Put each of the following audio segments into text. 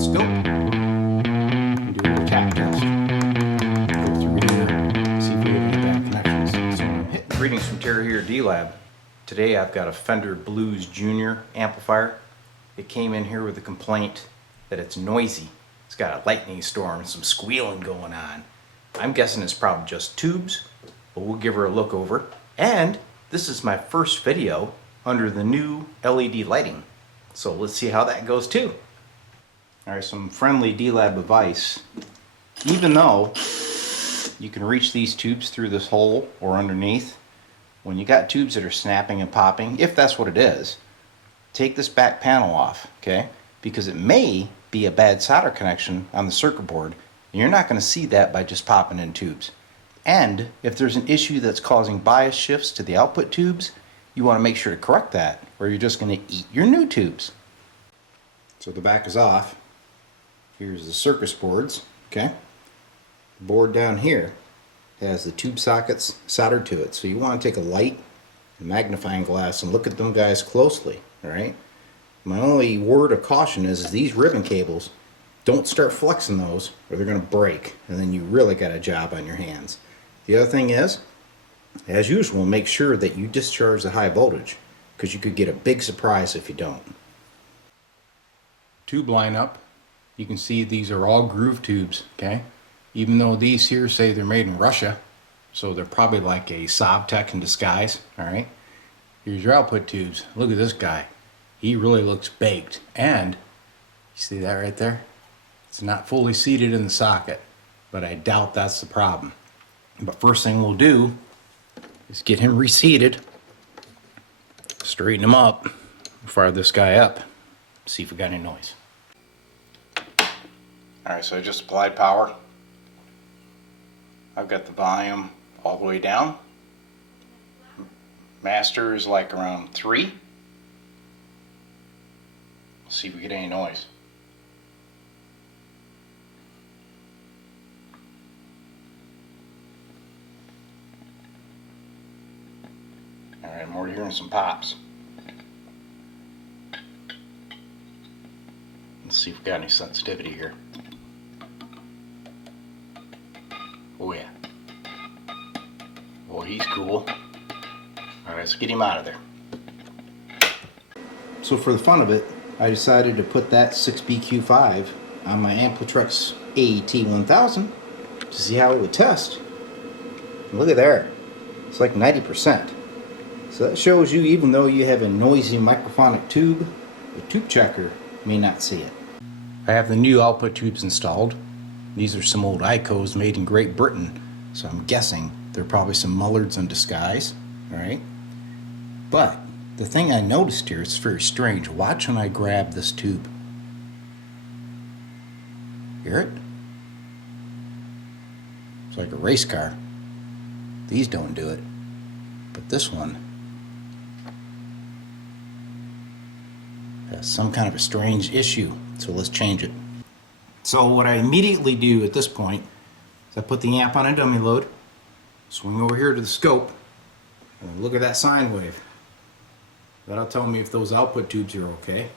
scope and do a little tap test. Go through here, see if we have any bad connections. So I'm hitting. Greetings from Terry here, D-Lab. Today I've got a Fender Blues Jr amplifier. It came in here with a complaint that it's noisy. It's got a lightning storm and some squealing going on. I'm guessing it's probably just tubes, but we'll give her a look over. And this is my first video under the new LED lighting. So let's see how that goes too. Alright, some friendly D-Lab advice. Even though you can reach these tubes through this hole or underneath, when you got tubes that are snapping and popping, if that's what it is, take this back panel off, okay? Because it may be a bad solder connection on the circuit board, and you're not going to see that by just popping in tubes. And if there's an issue that's causing bias shifts to the output tubes, you want to make sure to correct that, or you're just going to eat your new tubes. So the back is off. Here's the circuit boards, okay? The board down here has the tube sockets soldered to it. So you want to take a light and magnifying glass and look at them guys closely, all right? My only word of caution is these ribbon cables, don't start flexing those or they're going to break, and then you really got a job on your hands. The other thing is, as usual, make sure that you discharge the high voltage, because you could get a big surprise if you don't. Tube lineup, you can see these are all groove tubes, okay? Even though these here say they're made in Russia, so they're probably like a Sovtech in disguise, alright? Here's your output tubes. Look at this guy. He really looks baked. And, you see that right there? It's not fully seated in the socket, but I doubt that's the problem. But first thing we'll do is get him reseated, straighten him up, fire this guy up, see if we got any noise. Alright, so I just applied power. I've got the volume all the way down. Master is like around 3. Let's see if we get any noise. Alright, I'm already hearing some pops. Let's see if we got any sensitivity here. Oh yeah. Oh, he's cool. Alright, let's get him out of there. So for the fun of it, I decided to put that 6BQ5 on my Amplitrex AT1000 to see how it would test. And look at there. It's like 90%. So that shows you, even though you have a noisy microphonic tube, the tube checker may not see it. I have the new output tubes installed. These are some old ICOs made in Great Britain, so I'm guessing they're probably some Mullards in disguise, alright? But the thing I noticed here is very strange. Watch when I grab this tube. Hear it? It's like a race car. These don't do it, but this one has some kind of a strange issue, so let's change it. So what I immediately do at this point is I put the amp on a dummy load, swing over here to the scope, and look at that sine wave. That'll tell me if those output tubes are okay.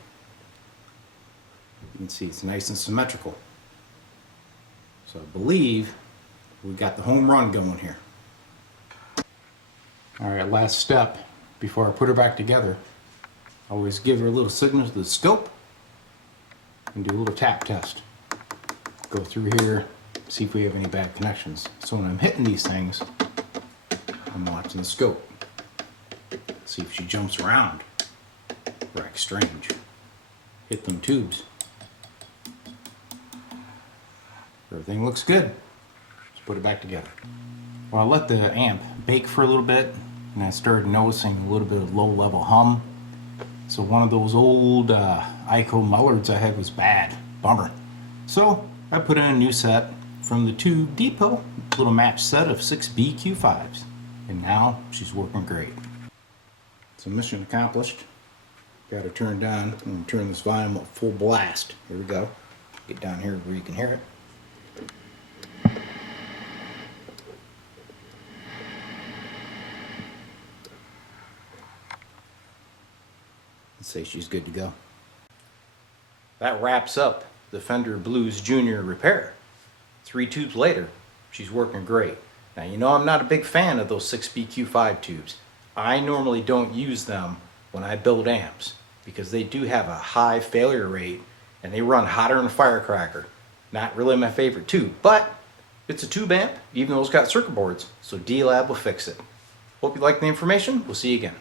You can see it's nice and symmetrical. So I believe we got the home run going here. Alright, last step before I put her back together. Always give her a little signal to the scope and do a little tap test. Go through here, see if we have any bad connections. So when I'm hitting these things, I'm watching the scope. See if she jumps around or acts strange. Hit them tubes. Everything looks good. Let's put it back together. Well, I let the amp bake for a little bit, and I started noticing a little bit of low-level hum. So one of those old ICO Mullards I had was bad. Bummer. So I put in a new set from the TubeDepot, little match set of 6BQ5s. And now she's working great. So mission accomplished. Got her turned down. I'm going to turn this volume up full blast. Here we go. Get down here where you can hear it. Let's say she's good to go. That wraps up the Fender Blues Jr repair. 3 tubes later, she's working great. Now you know I'm not a big fan of those 6BQ5 tubes. I normally don't use them when I build amps because they do have a high failure rate and they run hotter than a firecracker. Not really my favorite tube, but it's a tube amp, even though it's got circuit boards, so D-Lab will fix it. Hope you liked the information. We'll see you again.